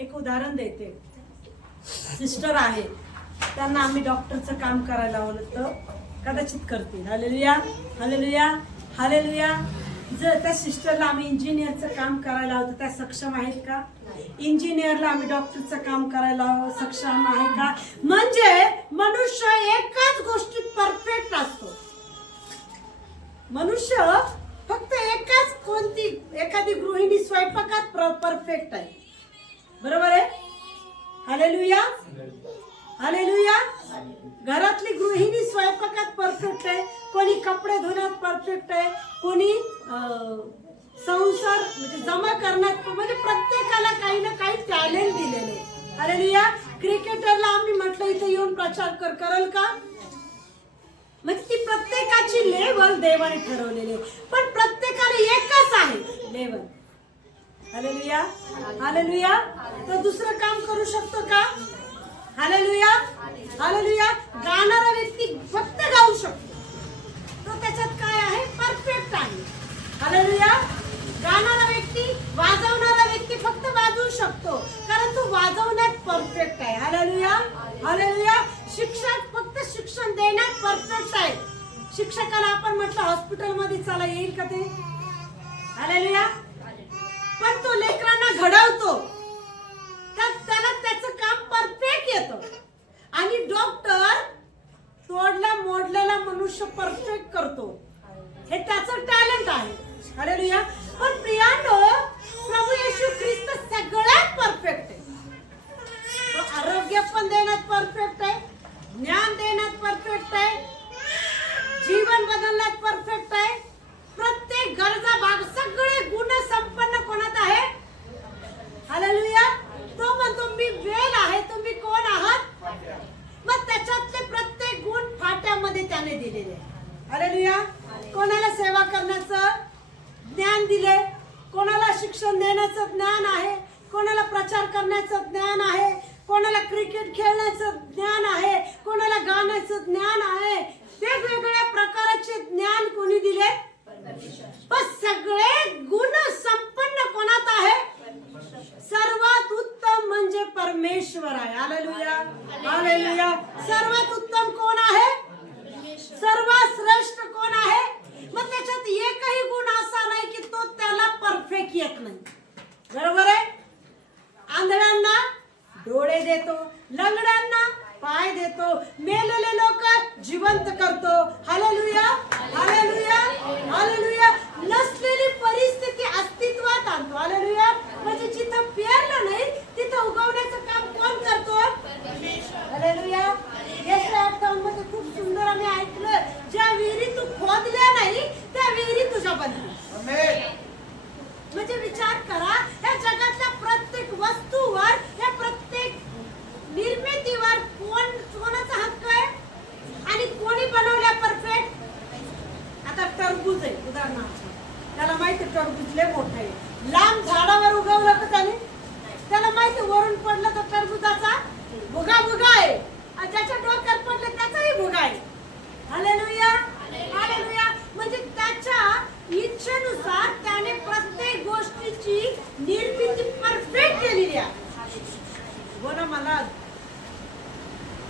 एक उदाहरण देते. सिस्टर आहे, त्यांना आम्ही डॉक्टरचं काम करायला लावलं तर कदाचित करतील. Hallelujah, hallelujah, hallelujah. जर त्या सिस्टरला आम्ही इंजिनियरचं काम करायला लावतो, त्या सक्षम आहेत का? इंजिनियरला आम्ही डॉक्टरचं काम करायला सक्षम आहे का? म्हणजे मनुष्य एकाच गोष्टीत परफेक्ट असतो. मनुष्य फक्त एखादी गृहिणी स्वयंपाकात परफेक्ट आहे. बरोबर आहे? Hallelujah, hallelujah. घरातली गृहिणी स्वयंपाकात परफेक्ट आहे, कोणी कपडे धुण्यात परफेक्ट आहे, कोणी संसार म्हणजे जमा करण्यात, म्हणजे प्रत्येकाला काही ना काही टॅलेंट दिलेले. हालेलुया. क्रिकेटरला आम्ही म्हटलं इथे येऊन प्रचार करल का? म्हणजे ती प्रत्येकाची लेवल देवाने ठरवलेली, पण प्रत्येकाला एकच आहे लेवल. Hallelujah, hallelujah. तो दुसरं काम करू शकतो का? Hallelujah, hallelujah. गाणारा व्यक्ती फक्त गाऊ शकतो, तो त्याच्यात काय आहे? परफेक्ट आहे. हालेलुया. गाणारा व्यक्ती, वाजवणारा व्यक्ती फक्त वाजवू शकतो, कारण तो वाजवण्यात परफेक्ट आहे. Hallelujah, hallelujah. शिक्षक फक्त शिक्षण देण्यात परफेक्ट आहे. शिक्षकाला आपण म्हटलं हॉस्पिटलमध्ये चला, येईल का ते? हालेलुया. पण तो लेकरांना घडवतो, त्याला त्याचं काम परफेक्ट येतं. आणि डॉक्टर तोडला मोडलेला मनुष्य परफेक्ट करतो, हे त्याचं टॅलेंट आहे. हालेलुया. पण प्रियांनो, प्रभू येशू ख्रिस्त सगळ्यात परफेक्ट आहे. तो आरोग्य पण देण्यात परफेक्ट आहे, ज्ञान देण्यात परफेक्ट आहे, जीवन बदलण्यात परफेक्ट आहे. प्रत्येक गरजा भाग सगळे गुण संपन्न कोणात आहे? हालेलुया. तो म्हणतो मी वेल आहे, तुम्ही कोण आहात? मग त्याच्यातले प्रत्येक गुण फाट्यामध्ये त्याने दिलेले. हालेलुया. कोणाला सेवा करण्याचं ज्ञान दिले, कोणाला शिक्षण देण्याचं ज्ञान आहे, कोणाला प्रचार करण्याचं ज्ञान आहे, कोणाला क्रिकेट खेळण्याचं ज्ञान आहे, कोणाला गाण्याचं ज्ञान आहे. वेगवेगळ्या प्रकारचे ज्ञान कोणी दिले? पण सगळे गुण संपन्न कोणात आहे? सर्वात उत्तम म्हणजे परमेश्वर आहे. Hallelujah, hallelujah. सर्वात उत्तम कोण आहे? सर्वात श्रेष्ठ कोण आहे? मग त्याच्यात एकही गुण असा नाही की तो त्याला परफेक्ट येत नाही. बरोबर आहे? आंधळ्यांना डोळे देतो, लंगड्यांना पाय देतो, मेलेले लोक जिवंत करतो. Hallelujah, hallelujah, hallelujah. नसलेली परिस्थिती अस्तित्वात आणतो. हालेलुया. म्हणजे जिथं पेरलं नाही तिथं उगवण्याचं काम कोण करतो? हालेलुया. येशया 58 मध्ये खूप सुंदर आम्ही ऐकलं, ज्या विहिरी तू खोदल्या नाही त्या विहिरी तुझ्या बनतील. म्हणजे विचार करा, या जगातल्या प्रत्येक वस्तूवर, या प्रत्येक निर्मितीवर कोणाचा हक्क आहे आणि कोणी बनवल्या परफेक्ट? आता टरबूज आहे उदाहरणार्थ, त्याला माहिती टरबूज लय मोठं आहे, लांब झाडावर उगवलं का त्याला माहिती वरून पडलं तर टरबूजाचा भुगा भुगा आहे, ज्याच्या डोक्यात पडलं त्याचाही भुगा आहे. Hallelujah, hallelujah. म्हणजे त्याच्या इच्छेनुसार त्याने प्रत्येक गोष्टीची निर्मिती परफेक्ट केलेली आहे. बोला, मला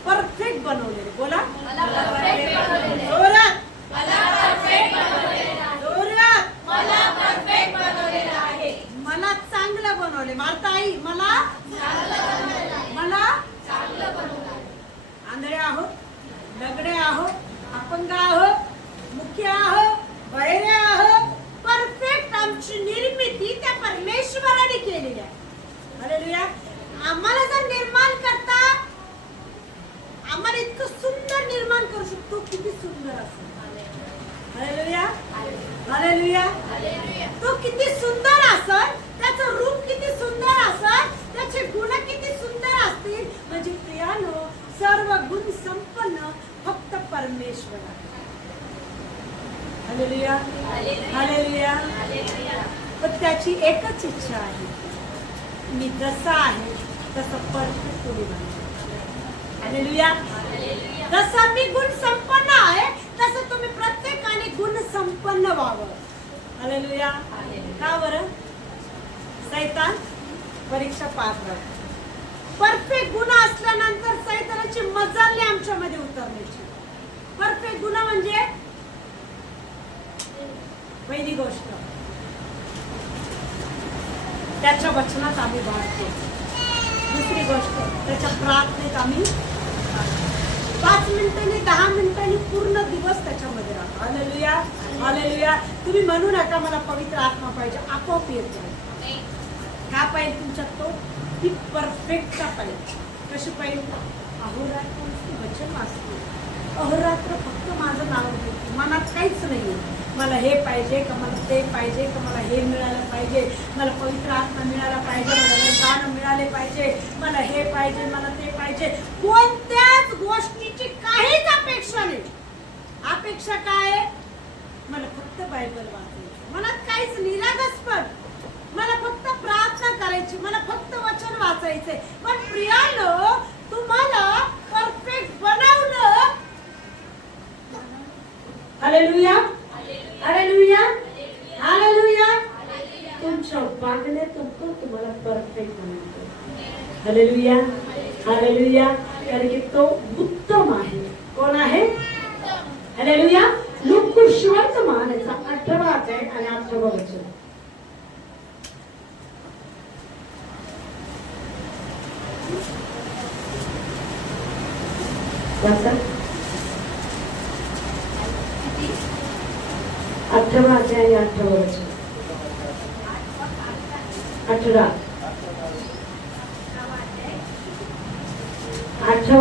परफेक्ट बनवलेले. बोला, मला परफेक्ट बनवलेले. जोरात, मला परफेक्ट बनवलेले. जोरात, मला परफेक्ट बनवलेले आहे. मला चांगलं बनवले. मारता आई, मला चांगलं बनवलेलं आहे. मला चांगलं बनवलं आहे. आंधळे आहोत, लंगडे आहोत, अपंग आहोत, मुख्य आहोत, बहिरे आहोत, परफेक्ट आमची निर्मिती त्या परमेश्वराने केलेली आहे. हालेलुया. आम्हाला जर निर्माण करता, आम्हाला इतकं सुंदर निर्माण करू शकतो, किती सुंदर असेल. Hallelujah, hallelujah. तो किती सुंदर असेल, त्याचं रूप किती सुंदर असेल, त्याचे गुण किती सुंदर असतील. म्हणजे प्रियानो, सर्व गुण संपन्न फक्त परमेश्वर आहे. Hallelujah, hallelujah. पण त्याची एकच इच्छा आहे, मी जसा आहे तसं परफेक्ट तुम्ही बना. हालेलुया. जसा मी गुण संपन्न आहे तसं तुम्ही प्रत्येकाने गुण संपन्न व्हावं. हालेलुया. का बरं? सैतान परीक्षा पास राहतो. परफेक्ट गुण असल्यानंतर सैतानाची मजाल नाही आमच्यामध्ये उतरण्याची. परफेक्ट गुण म्हणजे पहिली गोष्ट त्याच्या वचनात आम्ही वाढतो. दुसरी गोष्ट त्याच्या प्रार्थनेत आम्ही 5 मिनिटांनी 10 मिनिटांनी पूर्ण दिवस त्याच्यामध्ये राहतो. Hallelujah hallelujah. तुम्ही म्हणू नका मला पवित्र आत्मा पाहिजे, आपोआप येत जाईल. का पाहिजे तुमच्यात तो? ती परफेक्टचा पाहिजे. कशी पाहिजे? अहोरात्र वचन वाचतो, अहोरात्र फक्त माझं नाव घेते, मनात काहीच नाही. मला हे पाहिजे का, मला ते पाहिजे का, मला हे मिळालं पाहिजे, मला पवित्र आत्मा मिळाला पाहिजे, मला दान मिळाले पाहिजे, मला हे पाहिजे, मला ते पाहिजे. कोणत्याच गोष्टीची काहीच अपेक्षा नाही. अपेक्षा काय? मला फक्त बायबल वाचायची, मनात काहीच निरागस, पण मला फक्त प्रार्थना करायची, मला फक्त वचन वाचायचे. पण प्रियानो, तुम्हाला परफेक्ट बनवलं. Hallelujah hallelujah hallelujah. तुमच्या वागण्यातून तो तुम्हाला परफेक्ट बनवतो. Hallelujah hallelujah. कारण की तो उत्तम आहे. कोण आहे? हालेलुया. लूका सुवर्तमानाचा 18 अध्याय आणि 18 वचन. वाचा. 18 अध्याय आणि 18 वचन. 18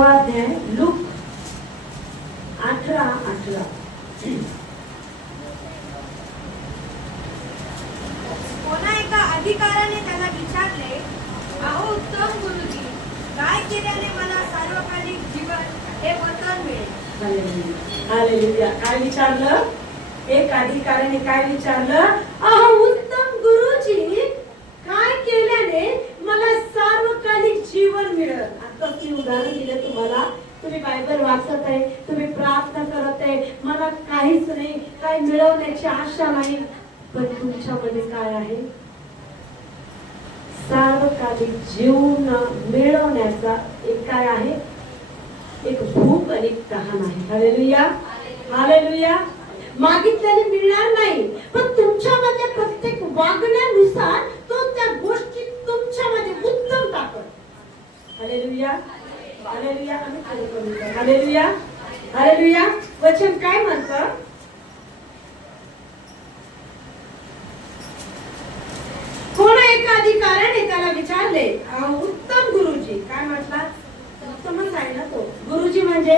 अध्याय लूक 18:18. कोणा एका अधिकाऱ्याने त्याला विचारले, अहो उत्तम गुरुजी, काय केल्याने मला सार्वकालिक जीवन हे वरदान मिळेल? हालेलुया. काय विचारलं? एक अधिकाऱ्याने काय विचारलं? अहो उत्तम गुरुजी, काय केल्याने मला सार्वकालिक जीवन मिळेल? आता मी उदाहरण दिलं तुम्हाला. तुम्ही बायबल वाचत आहे, तुम्ही प्रार्थना करत आहे, मला काहीच नाही, काही मिळवण्याची आशा नाही, पण तुमच्यामध्ये काय आहे? सार्वकालिक जीवन मिळवण्याचा एक काय आहे? एक भूक आणि एक तहान आहे. Hallelujah hallelujah. मागितल्याने मिळणार नाही, पण तुमच्यामध्ये प्रत्येक वागण्यानुसार तो त्या गोष्टी तुमच्यामध्ये उत्तम टाकत. Hallelujah hallelujah. Hallelujah hallelujah. वचन काय म्हणतं? कोणा एका अधिकाऱ्याने त्याला विचारले, उत्तम गुरुजी, काय म्हटला? उत्तमच आहे ना तो. गुरुजी म्हणजे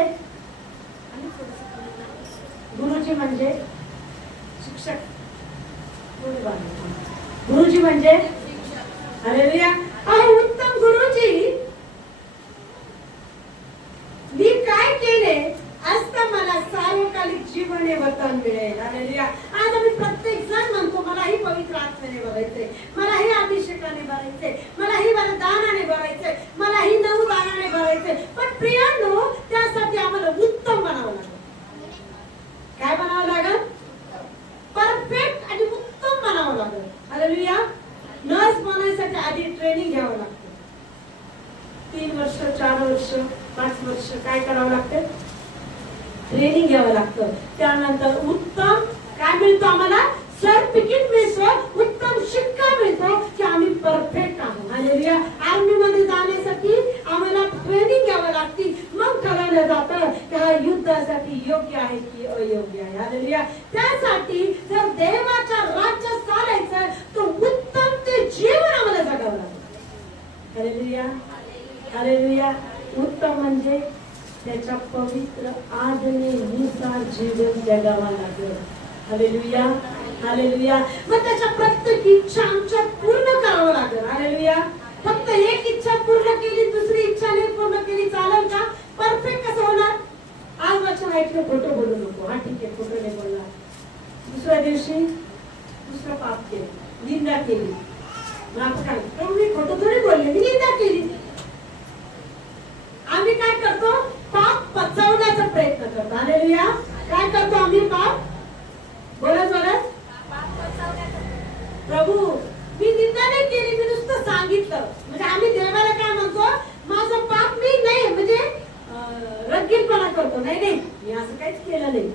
शिक्षक. गुरुजी म्हणजे हालेलुया. अहो उत्तम गुरुजी, मी काय केले असता मला सार्वकालिक जीवन हे वरदान मिळेल? हालेलुया. आज आम्ही प्रत्येक जण म्हणतो, मलाही पवित्र आत्म्याने भरायचंय, मलाही अभिषेकाने भरायचंय, मलाही वरदानाने भरायचंय, मलाही नऊ दानाने भरायचंय. पण प्रियांनो, त्यासाठी आम्हाला उत्तम बनावं लागेल. काय बनावं लागेल? परफेक्ट आणि उत्तम बनावं लागेल. हालेलुया. नर्स बनायसाठी आधी ट्रेनिंग घ्यावं लागतं. 3 वर्ष 4 वर्ष 5 वर्ष काय करावं लागतं? ट्रेनिंग घ्यावं लागतं. त्यानंतर उत्तम काय मिळतो आम्हाला? सर्टिफिकेट मिळतो, उत्तम शिक्का मिळतो की आम्ही परफेक्ट आहोत. हालेलुया. आर्मी मध्ये जाण्यासाठी आम्हाला ट्रेनिंग घ्यावं लागते. मग ठरवलं जातं की हा युद्धासाठी योग्य आहे की अयोग्य आहे. हालेलुया. त्यासाठी जर देवाच्या राज्यात चालायचं तर उत्तम ते जीवन आम्हाला जगावं लागतं. Hallelujah hallelujah. उत्तम म्हणजे त्याच्या पवित्र आज्ञेनुसार जीवन जगावा लागेल. Hallelujah hallelujah. मग त्याच्या प्रत्येक इच्छा आमच्या पूर्ण करावं लागेल. हालेलुया. फक्त एक इच्छा पूर्ण केली, दुसरी इच्छा नाही पूर्ण केली चालेल का? परफेक्ट कसं होणार? आज वचन ऐकलं, खोटं बोलू नको. हा ठीक आहे, खोटं नाही बोलला. दुसऱ्या दिवशी दुसरं पाप केलं, निंदा केली. मी खोटं थोडी बोलले, मी निंदा केली. आम्ही काय करतो? पाप पचवण्याचा प्रयत्न करतो. हालेलुया. काय करतो आम्ही? पाप बोलत प्रभू मी निंदा नाही केली, मी नुसतं सांगितलं, म्हणजे आम्ही देवाला काय म्हणतो, माझं पाप मी नाही म्हणजे रगीतपणा करतो, नाही नाही मी असं काहीच केलं नाही,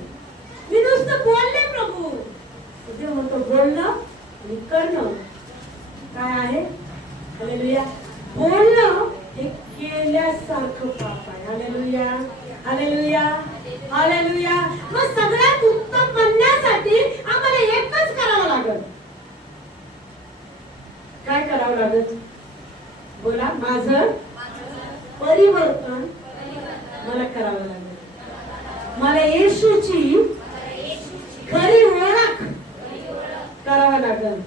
मी नुसतं बोलले प्रभू. देव म्हणतो बोलणं आणि करणं काय आहे. हालेलुया. बोलणं हे केल्यासारखं पाप आहे. Hallelujah, hallelujah, hallelujah. मग सगळ्यात उत्तम बनण्यासाठी आम्हाला एकच करावं लागेल. काय करावं लागेल बोला. माझं परिवर्तन मला करावं लागेल. मला येशूची खरी ओळख करावं लागेल.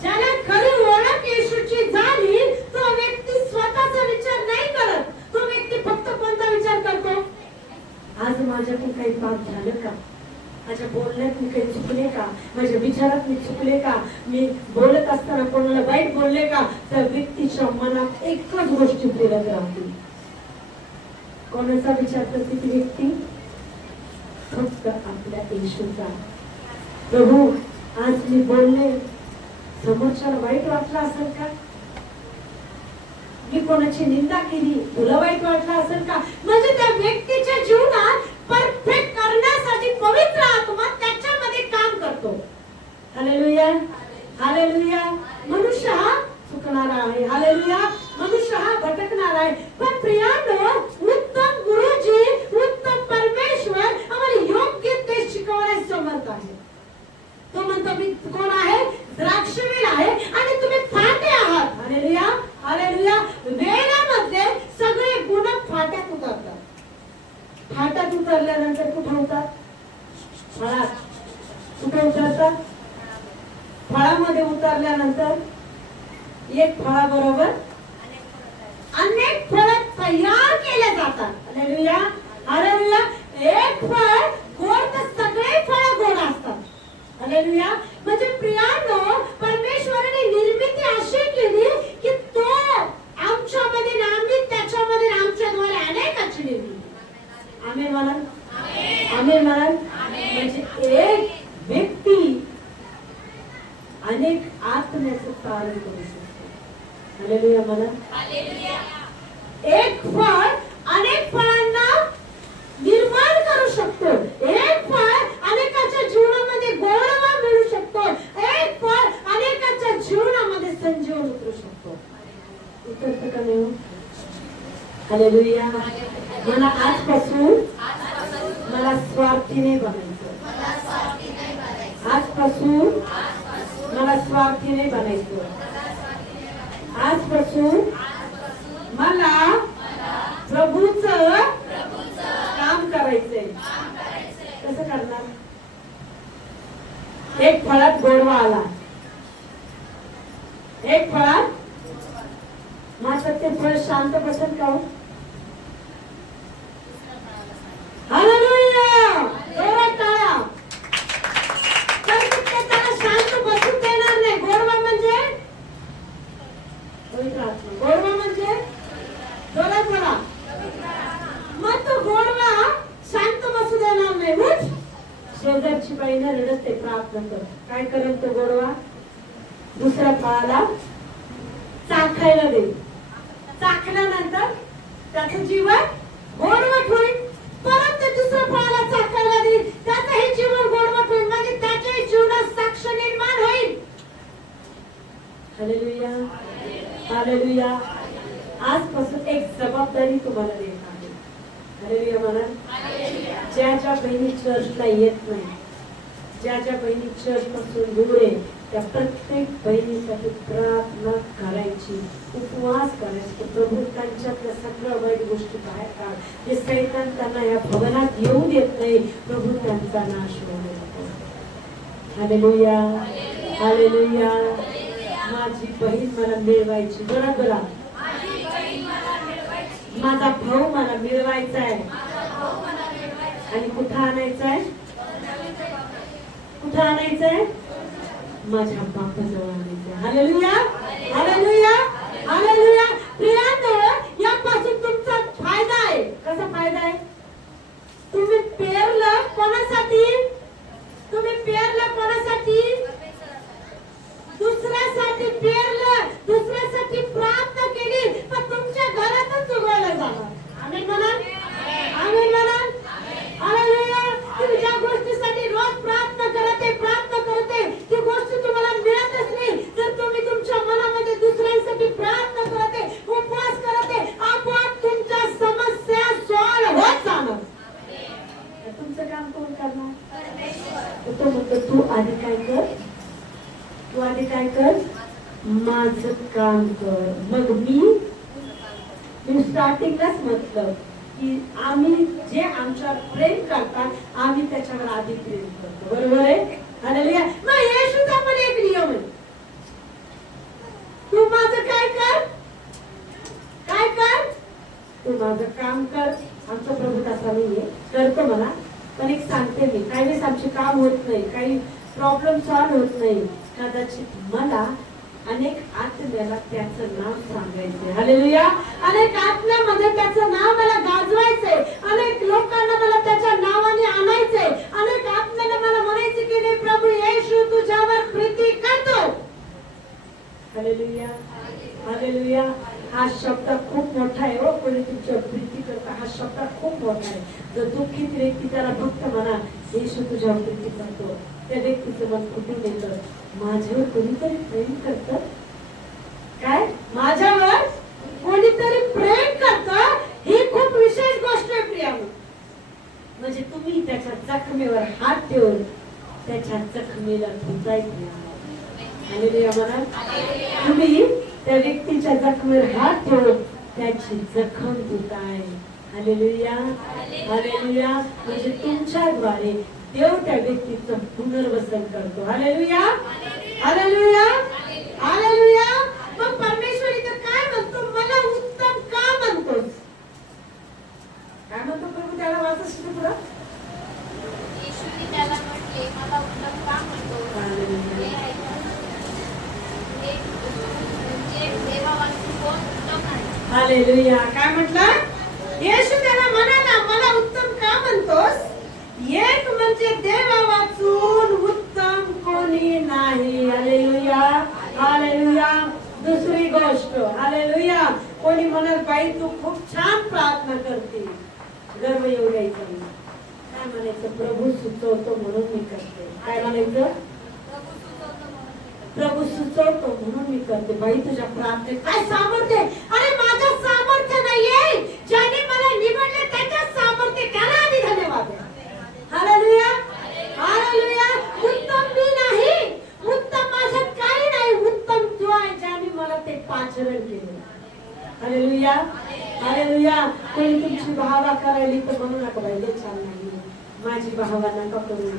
ज्याला खरी ओळख येशूची झाली तो व्यक्ती स्वतःचा विचार नाही करत. तो व्यक्ती फक्त कोणता विचार करतो, आज माझ्याकडून काही पाप झालं का, माझ्या बोलण्यात मी काही चुकले का, माझ्या विचारात मी चुकले का, मी बोलत असताना कोणाला वाईट बोलले का. त्या व्यक्तीच्या मनात एकच गोष्टी फिरत राहतील. कोणाचा विचार करते ती व्यक्ती, फक्त आपल्या येशूचा. प्रभू आज मी बोलले, समोरच्याला वाईट वाटलं असेल का, मी कोणाची निंदा केली, तुला वाईट वाटलं असेल का. म्हणजे त्या व्यक्तीच्या जीवनात परफेक्ट करण्यासाठी पवित्र आत्मा त्याच्यामध्ये काम करतो. Hallelujah, hallelujah. मनुष्य हा चुकणारा आहे. हालेलुया. मनुष्य हा भटकणार आहे. पण प्रियांनो, उत्तम गुरुजी, उत्तम परमेश्वर आम्हाला योग्य ते शिकवण्यास समर्थ आहे. तो म्हणतो मी कोण आहे, द्राक्षवेल आहे आणि तुम्ही फाटे आहात. Hallelujah, hallelujah. वेलामध्ये सगळे गुण फाट्यात उतरतात. फाट्यात उतरल्यानंतर कुठे होतात, फळात. कुठे उतरतात, फळामध्ये उतरल्यानंतर एक फळाबरोबर अनेक फळ तयार केले जातात. Hallelujah, hallelujah. एक फळ गोड तर सगळे फळ गोड असतात. हालेलुया. म्हणजे प्रियांनो, परमेश्वराने निर्मिती अशी केली की तो आमच्यामध्ये आम्ही त्याच्यामध्ये आमच्याद्वारे अनेकाची निर्मिती. आमेन म्हणा, आमेन म्हणा. म्हणजे एक व्यक्ती अनेक आत्म्याचं कार्य करू शकतो. हालेलुया म्हणा. एक फळ अनेक फळांना निर्माण करू शकतो. एक फळ अनेकाच्या जीवनामध्ये गोडवा मिळू शकतो. एक फळ अनेकाच्या जीवनामध्ये संजीवन उतरू शकतो. उतरतं का नाही? हालेलुया. मला आजपासून मला स्वार्थीने बनायचं. आजपासून मला स्वार्थीने बनायचं. आजपासून मला प्रभूचं काम करायचंय. कसं करणार? एक फळात गोडवा आला, एक फळात मात्र ते फळ शांत बसेल का हो? हालेलुया. जोरात टाळ्या. तर ते त्याला शांत बसू देणार नाही. गोडवा म्हणजे पवित्र आत्मा. गोडवा म्हणजे जोरात बोला. मग तो गोडवा शांत बसू देणार नाही. उठ. शेजारची बाईला रडते, प्रार्थना कर. काय करेल तो गोडवा? दुसऱ्या फळाला चाखायला दे. चाखल्यानंतर त्याचं जीवन गोडवट होईल. परत ते दुसऱ्या फळाला चाखायला देईल, त्याचंही जीवन गोडवट होईल. म्हणजे त्याच्याही जीवनात साक्ष निर्माण होईल. Hallelujah, hallelujah. आजपासून एक जबाबदारी तुम्हाला देत आहे. हालेलुया म्हणा. ज्या ज्या बहिणी चर्चला येत नाही, ज्या ज्या बहिणी चर्च पासून दूर आहे, त्या प्रत्येक बहिणीसाठी प्रार्थना करायची, उपवास करायचे. प्रभू त्यांच्यातल्या सगळ्या वाईट गोष्टी बाहेर काढ. जे सैतान त्यांना या भवनात येऊ देत नाही, प्रभू त्यांचा नाश होऊ देतो. Hallelujah, hallelujah. माझी बहीण मला मिळवायची. बरोबर. माझा भाऊ मला मिळवायचा आहे. आणि कुठं आणायचा आहे? कुठं आणायचं आहे? माझ्या बापाजवळ आणायचं आहे. Hallelujah, hallelujah, hallelujah. प्रियांनो, यापासून तुमचा फायदा आहे. कसा फायदा आहे? तुम्ही पेरलं कोणासाठी? तुम्ही पेरलं कोणासाठी? दुसऱ्यासाठी पेरलं, दुसऱ्यासाठी प्रार्थना केली. आधी काय कर, तू आधी काय कर, माझं काम कर, मग मी स्टार्टिंगलाच म्हटलं की आम्ही जे आमच्यावर प्रेम करतात आम्ही त्याच्यावर आधी प्रेम करतो, बरोबर आहे? हालेलुया. मग येशूचा पण एक नियम आहे, तू माझं काय कर, काय कर, तू माझं काम कर. आमचा प्रभू तसा नाहीये, करतो मला, पण एक सांगते मी, काही वेळेस आमचे काम होत नाही, काही प्रॉब्लेम सॉल्व्ह होत नाही, कदाचित मला अनेक आत्म्याला त्याचं नाव सांगायचंय. हालेलुया. अनेक आत्म्यामध्ये त्याचं नाव मला गाजवायचंय, अनेक लोकांना मला त्याच्या नावाने आणायचंय, अनेक आत्म्याला मला म्हणायचे की नाही प्रभू येशू तुझ्यावर प्रीती करतो. हालेलुया. हालेलुया. हा शब्द खूप मोठा आहे हो, कोणी तुमच्या प्रीती करता, हा शब्द खूप मोठा आहे. जर दुःखित व्यक्ती त्याला फक्त म्हणा येशू तुझ्यावर प्रीती करतो, त्या व्यक्तीचं मन कुठून येतं, माझ्यावर कोणीतरी प्रेम करतं, काय माझ्यावर कोणीतरी प्रेम करतं, ही खूप विशेष गोष्ट आहे प्रियानो. म्हणजे तुम्ही त्याच्या जखमेवर हात ठेवून त्याच्या जखमेला धुतायचे. हालेलुया म्हणा. तुम्ही त्या व्यक्तीच्या जखमेवर हात ठेवून त्याची जखम धुताय. हालेलुया. हालेलुया. म्हणजे तुमच्याद्वारे देव त्या व्यक्तीचं पुनर्वसन करतो. हालेलुया. हालेलुया. हालेलुया. मग परमेश्वर इथं काय म्हणतो, मला उत्तम का म्हणतोस, काय म्हणतो प्रभू त्याला, वाचस पुढं. येशूने त्याला म्हटले, मला उत्तम का म्हणतो, हालेलुया. काय म्हटलं, येशू त्याला म्हणाला मला उत्तम का म्हणतोस, एक म्हणजे देवा वाचून उत्तम कोणी नाही. हालेलुया. हालेलुया. दुसरी गोष्ट, हालेलुया, कोणी म्हणत बाई तू खूप छान प्रार्थना करते, गर्व येऊ द्यायचा नाही. काय म्हणायचं, प्रभू सुचवतो म्हणून मी करते. काय म्हणायचं, प्रभू सुचवतो म्हणून मी करते. बाई तुझ्या प्रार्थनेत काय सामर्थ्य, अरे माझं सामर्थ्य नाहीये, ज्याने मला निवडले त्याच्याच सामर्थ्य, त्याला आधी धन्यवाद. हालेलुया. हालेलुया. उत्तम मी नाही, उत्तम माझ्यात काही नाही, उत्तम तो आहे ज्याने मला ते पाचरण केले. हालेलुया. हालेलुया. कोणी तुमची भावा करायली तर म्हणू नका बाई लय छान नाही, माझी भावा नका करू,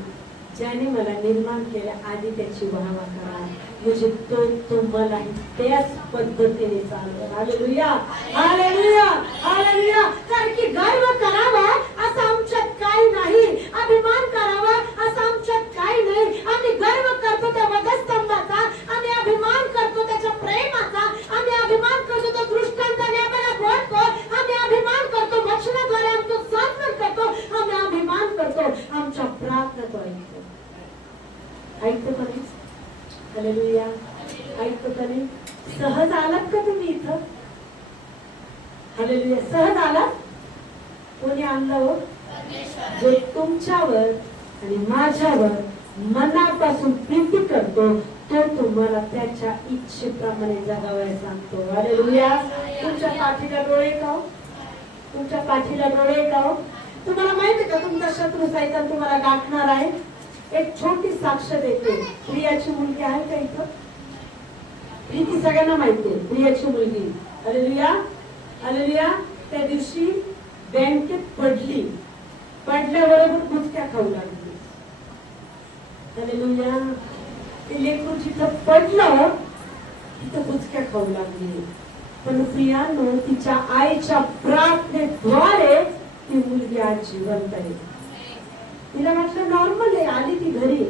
ज्याने मला निर्माण केले आधी त्याची भावा करा, म्हणजे तो तुम्हाला त्याच पद्धतीने चालवेल. हालेलुया. हालेलुया. हालेलुया. कारण की गर्व करावा असं आमच्यात काही नाही, अभिमान करावा असं आमच्यात काही नाही. आम्ही गर्व करतो त्या वधस्तंभाचा, आम्ही अभिमान करतो त्याच्या प्रेमाचा, आम्ही अभिमान करतो तो दृष्टांताने आम्हाला बोलतो, आम्ही अभिमान करतो वचनाद्वारे आमचं साधन करतो, आम्ही अभिमान करतो आमच्या प्रार्थनेद्वारे ऐकतो कधी. हालेलुया. ऐकतो कधी. सहज आलात का तुम्ही इथं? हालेलुया. सहज आलात, कोणी आणलं हो, जो तुमच्यावर आणि माझ्यावर मनापासून प्रीती करतो तो तुम्हाला त्याच्या इच्छेप्रमाणे जगावयास सांगतो. हालेलुया. तुमच्या पाठीला डोळे का हो? तुमच्या पाठीला डोळे का हो? तुम्हाला माहिती का तुमचा शत्रू सैतान तुम्हाला गाठणार आहे? एक छोटी साक्ष देते. प्रियाची मुलगी आहे का इथं? प्रीती सगळ्यांना माहिती आहे, प्रियाची मुलगी. हालेलुया. हालेलुया. त्या दिवशी बँकेत पडली, पडल्याबरोबर गुटख्या खाऊ लागली. हालेलुया. ते लेकरू जिथं पडलं तिथं गुटख्या खाऊ लागली, पण प्रियानो तिच्या आईच्या प्रार्थनेद्वारे ती मुलगी आज जिवंत आहे. तिला म्हटलं नॉर्मल आहे, आली ती घरी,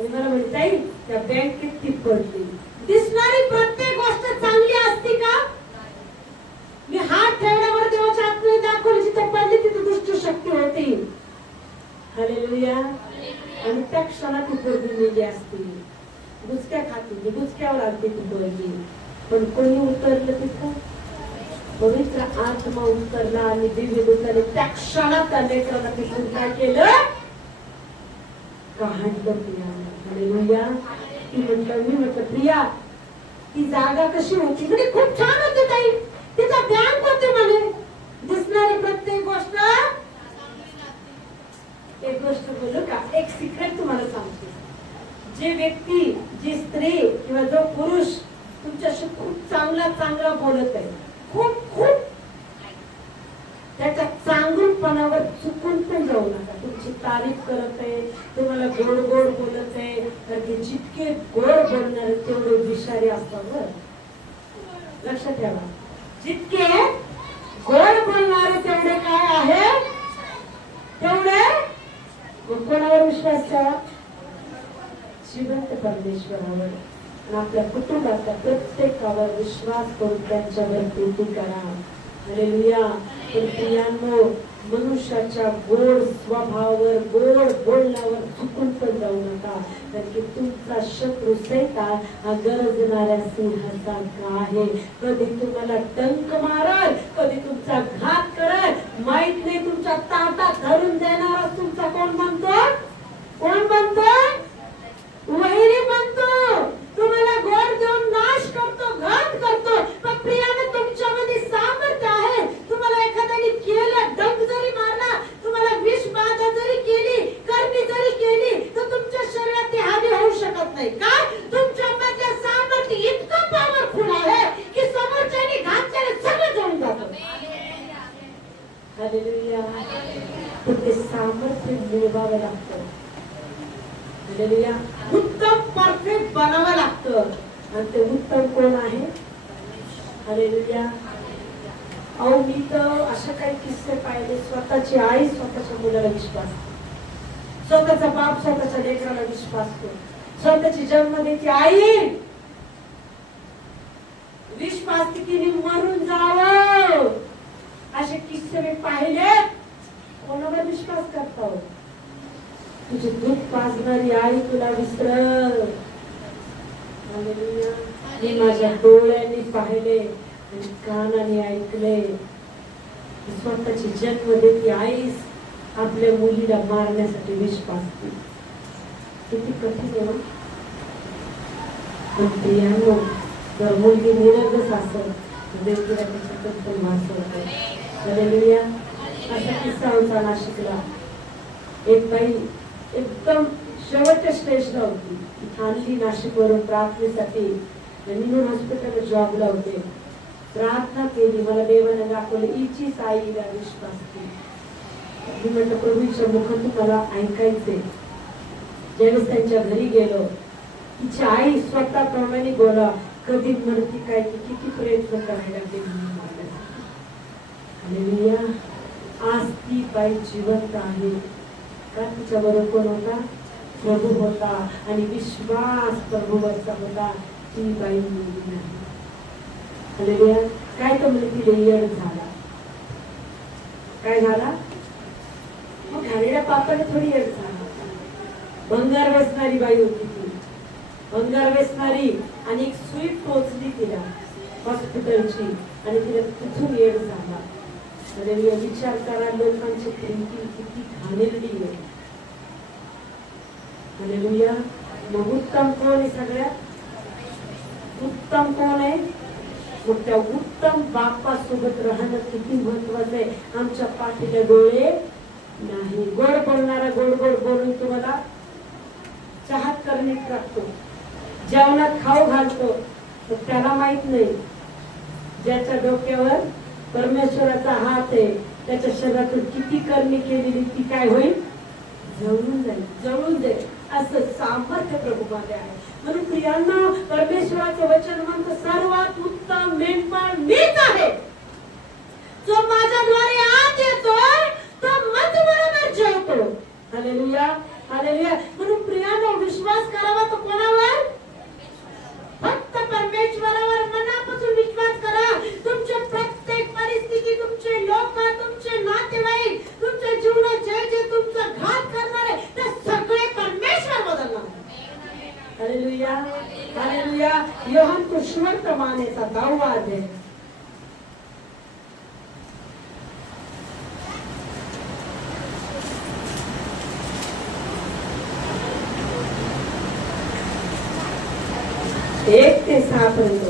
मला म्हणते ताई त्या बँकेत ती पडली. दिसणारी प्रत्येक गोष्ट चांगली असते का? मी हात ठेवल्यावर देवाच्या आत्म्याने दाखवली, जिथे पडली तिथे दुष्ट शक्ती होती. हालेलुया. आणि त्या क्षणात ती पोरगी गेली असती, गुचक्या खाती, गुचक्यावर आलती ती पोरगी, पण कोणी उतरलं तिथं? पवित्र आत्मा उतरला आणि दिव्य दूताने त्या क्षणात त्या लेकराला तिथून काय केलं? काढलं प्रिया. हालेलुया. ती म्हटलं प्रिया ती जागा कशी होती? म्हणजे खूप छान होती ताई, तिचा बँक होते म्हणे. दिसणारी प्रत्येक गोष्ट. एक गोष्ट बोलू का, एक सिक्रेट तुम्हाला सांगते. मूर्खपणावर चुकून पण जाऊ नका. तुमची तारीफ करत आहे, तुम्हाला गोड गोड बोलत आहे, तर ते जितके गोड बोलणारे तेवढे विषारी असतात बरं. लक्षात ठेवा, जितके गोड बोलणारे तेवढे काय आहे, तेवढे. मग कोणावर विश्वास ठेवा? जिवंत परमेश्वरावर. आणि आपल्या कुटुंबाच्या प्रत्येकावर विश्वास करून त्यांच्यावर प्रीती करा. हालेलुया. पण प्रियांनो, मनुष्याच्या गोड स्वभावावर, गोड बोलण्यावर चुकून पण जाऊ नका. कारण की तुमचा शत्रू सैतान हा गरजणाऱ्या सिंहासारखा आहे. कधी तुम्हाला डंक मारल, कधी तुमचा घात करल, माहित नाही. तुमच्या ताटात धरून देणारा तुमचा कोण म्हणतो? कोण म्हणतो? वैरी म्हणतो. तुम्हाला गोड देऊन नाश करतो, घात करतो. पण प्रियाने तुमच्यामध्ये सामर्थ्य आहे. तुम्हाला एखाद्याने केलं, डंक जरी मारला, तुम्हाला विष बाधा जरी केली, करणी जरी केली, तर तुमच्या शरीरात ती हानी होऊ शकत नाही. काय? तुमच्यामधलं सामर्थ्य इतकं पॉवरफुल आहे की समोरच्याने घातलेलं सगळं जळून जातं. हालेलुया. पण ते सामर्थ्य मिळवावं लागतं. हालेलुया. उत्तम परफेक्ट बनावं लागतं. आणि ते उत्तम कोण आहे? हालेलुया. अहो, मी तर अशा काही किस्से पाहिले. स्वतःची आई स्वतःच्या मुलाला विश्वास, स्वतःचा बाप स्वतःच्या लेकराला विश्वास करतो, स्वतःची जन्म देती आई विश्वास तिने मरून जावं. असे किस्से मी पाहिले. कोणावर विश्वास करता? तुझे दूध पाजणारी आई तुला विसरल. हालेलुया. मी माझ्या डोळ्यांनी पाहिले आणि कानाने ऐकले. स्वतःची जन्म देती आईस आपल्या मुलीला मारण्यासाठी विश्वास केला. किती कठीण आहे. पण प्रियांनो, जर मुलगी निरगस असेल तर देव तिला त्याच्यातच पण वाचवतो. हालेलुया. असा किस्सा होता नाशिकला. एक बाई एकदम शेवटच्या स्टेजला होती. आणली नाशिकवरून प्रार्थनेसाठी. म्हणून हॉस्पिटलला जॉबला होते. प्रार्थना केली, मला देवाने दाखवलं, हिचीच आईला विश्वास केला. मी म्हटलं, प्रभूच्या मुखातून मला ऐकायचे. ज्यावेळेस त्यांच्या घरी गेलो, तिची आई स्वतः प्रमाणे बोला, कधी म्हणती काय की किती प्रयत्न करायला लागले. आज ती बाई जिवंत आहे. का? तिच्या बरोबर कोण होता? प्रभू होता. आणि विश्वास प्रभूवरचा होता. ती बाई मुलगी नाही. हालेलुया. काय तर म्हणजे तिला येड झाला. काय झाला? मग घालेल्या पापाने थोडी येड झाला. भंगार वेचणारी बाई होती ती. भंगार वेचणारी. आणि एक सुई टोचली तिला हॉस्पिटलची आणि तिला तिथून येड झाला. हालेलुया. विचार करा, लोकांची थिंकिंग किती घाणेरडी आहे. हालेलुया. मग उत्तम कोण आहे? सगळ्यात उत्तम कोण आहे? मग त्या उत्तम बापासोबत राहणं किती महत्वाचं आहे. आमच्या पाठीला डोळे नाही. गोड बोलणारा गोड गोड बोलून तुम्हाला चहात करणीत टाकतो, जेवणात खाऊ घालतो, तर त्याला माहित नाही ज्याच्या डोक्यावर परमेश्वराचा हात आहे, त्याच्या शरीरातून किती करणी केलेली ती काय होईल? जळून जाईल, जळून जाईल. असं सामर्थ्य प्रभूमध्ये आहे. म्हणून प्रियांनो, परमेश्वराचे वचन म्हणतं, सर्वात उत्तम मेंढपाळ मीच आहे. जो माझ्याद्वारे आत येतो तो माझ्याबरोबर जेवतो. हालेलुया. हालेलुया. म्हणून प्रियांनो, विश्वास करावा तो कोणावर? फक्त परमेश्वरावर मनापासून विश्वास करा. तुमच्या प्रत्येक परिस्थिती, तुमचे लोक, तुमचे नातेवाईक, तुमच्या जीवनात जे जे तुमचा घात करणारे, ते सगळे परमेश्वर बदलणार. हालेलुया. हालेलुया. योहान सुवर्तमानेचा 10वा अध्याय. एक ते 6 पर्यंत.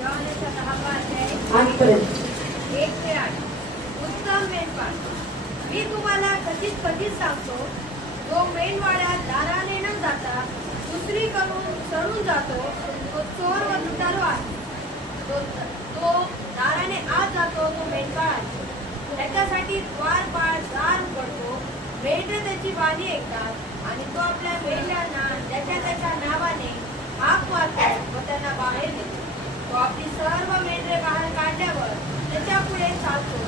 योहानचा 10वा अध्याय 8 पर्यंत. 1 ते 8. उत्तम मेंढपाळ, मी तुम्हाला कधीच सांगतो, जो मेंढवाड्यात दाराने न जाता दुसरीकडून सरून जातो तो चोर व लुटारू आहे. तो दाराने आत जातो तो मेंढपाळ आहे. त्याच्यासाठी द्वारपाळ दार उघडतो. मेंढरे त्याची वाणी ऐकतात आणि तो आपल्या मेंढ्यांना त्याच्या नावाने हाक मारतो व त्यांना बाहेर नेतो. तो आपली सर्व मेंढरे बाहेर काढल्यावर त्याच्या पुढे चालतो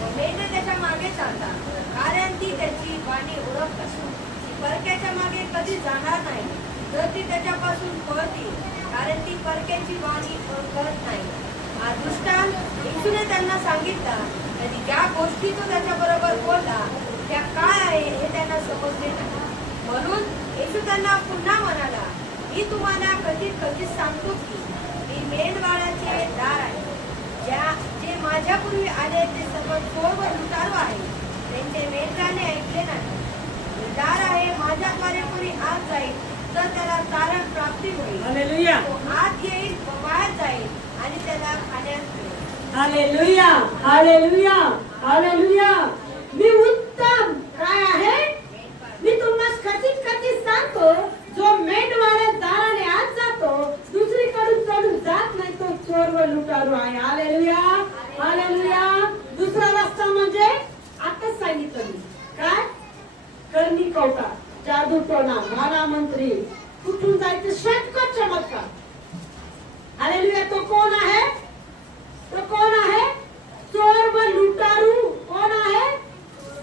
व मेंढरे त्याच्या मागे चालतात, कारण ती त्याची वाणी ओळखतात. ती परक्याच्या मागे कधी जाणार नाही जर ती त्याच्यापासून पळतील, कारण ती परक्याची वाणी ओळखत नाही. हा दृष्टांत येशूने त्यांना सांगितला, आणि ज्या गोष्टी तो त्याच्याबरोबर बोलला त्या काय आहे हे त्यांना समजले नाही. म्हणून येशू त्यांना पुन्हा म्हणाला, मी तुम्हाला कधीच सांगतो की मी मेंढपाळाचे दार आहे. जे माझ्यापूर्वी आले ते सर्व चोर व लुटारू आहे, त्यांचे मेंढराने ऐकले नाही. मी दार आहे, माझ्याद्वारे कोणी आत जाईल तर त्याला तारण प्राप्ती होईल. हालेलुया, तो आत येईल व बाहेर जाईल आणि त्याला खाण्यास मिळेल. Hallelujah, hallelujah, hallelujah. मी उत्तम काय आहे, मी तुम्हाला कधीच सांगतो, जो मेंढवाड्यात दाराने आत जातो दुसरीकडून चढून जात नाही तो चोर व लुटारू आहे. Hallelujah, hallelujah. दुसरा रस्ता म्हणजे आताच सांगितलं मी काय, करणी कवटा, जादू टोना, भाला मंत्री, कुठून जायचं शॉर्टकट चमत्कार. हालेलुया. तो कोण आहे, तो कोण आहे, चोर व लुटारू कोण आहे,